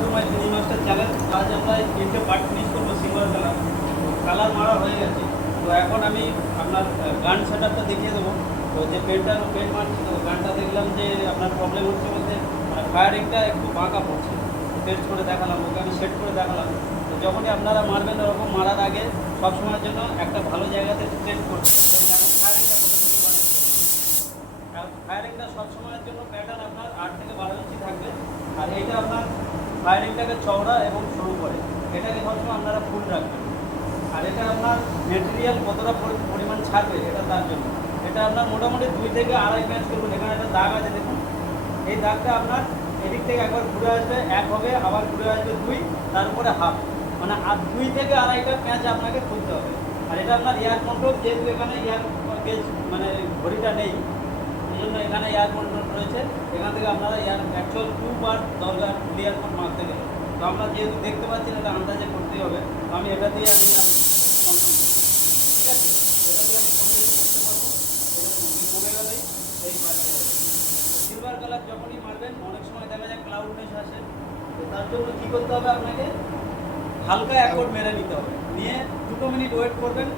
To my mini master challenge আজ আমরা তিনটে পার্ট ফিনিশ করব সিলভার কালার কালার মারা হয়ে গেছে। তো এখন আমি আপনার গান সেট দেখিয়ে দেবো। তো যে পেনটা পেন মারছি গানটা দেখলাম যে আপনার প্রবলেম হচ্ছে বলতে মানে ফায়ারিংটা একটু বাঁকা পড়ছে। টেস্ট করে দেখালাম, ওকে আমি সেট করে দেখালাম। তো যখনই আপনারা মারবেন ওরকম মারার আগে সবসময়ের জন্য একটা ভালো জায়গাতে টেস্ট করবেন। যেমন এখন ফায়ারিংটা ফায়ারিংটা সবসময়ের জন্য প্যাটার্ন আপনার আট থেকে বারো থাকবে। আর এইটা আপনার ফায়ারিংটাকে চওড়া এবং সরু করে। এটাকে সবসময় আপনারা ফুল রাখবেন। আর এটা আপনার মেটেরিয়াল কতটা পরিমাণ ছাড়বে, এটা তার জন্য। এটা আপনার মোটামুটি দুই থেকে আড়াই ম্যাচ করবেন। এখানে একটা দাগ আছে, দেখুন। এই দাগটা আপনার এদিক থেকে একবার ঘুরে আসবে, এক হবে, আবার ঘুরে আসবে দুই, তারপরে হাফ মানে আর দুই থেকে আড়াইটা প্যাঁচ আপনাকে খুলতে হবে। আর এটা আপনার এয়ার কন্ট্রোল যেহেতু এখানে এয়ার মানে ঘড়িটা নেই জন্য এখানে এয়ার কন্ট্রোল রয়েছে। এখান থেকে আপনারা এয়ার অ্যাকচুয়াল টু বার দরকার ক্লিয়ার কোড মারতে গেলে। তো আমরা যেহেতু দেখতে পাচ্ছি না, এটা আন্দাজে করতেই হবে। তো আমি এটা দিয়ে আমি কন্ট্রোল ঠিক আছে? এটা দিয়ে আমি কন্ট্রোল করতে পারব। কমে গেলেই এই সিলভার কালার যখনই মারবেন, অনেক সময় দেখা যায় ক্লাউডনেস আসে। তার জন্য কী করতে হবে আপনাকে? হালকা অ্যাকোর্ড মেরে নিতে হবে। নিয়ে দুটো মিনিট ওয়েট করবেন।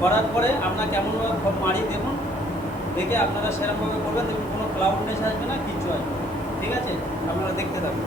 করার পরে আপনার কেমনভাবে মারি দেখুন। দেখে আপনারা সেরকমভাবে করবেন, দেখুন কোনো ক্লাউডনেস আসবে না কিছু আসবে ঠিক আছে? আপনারা দেখতে থাকুন।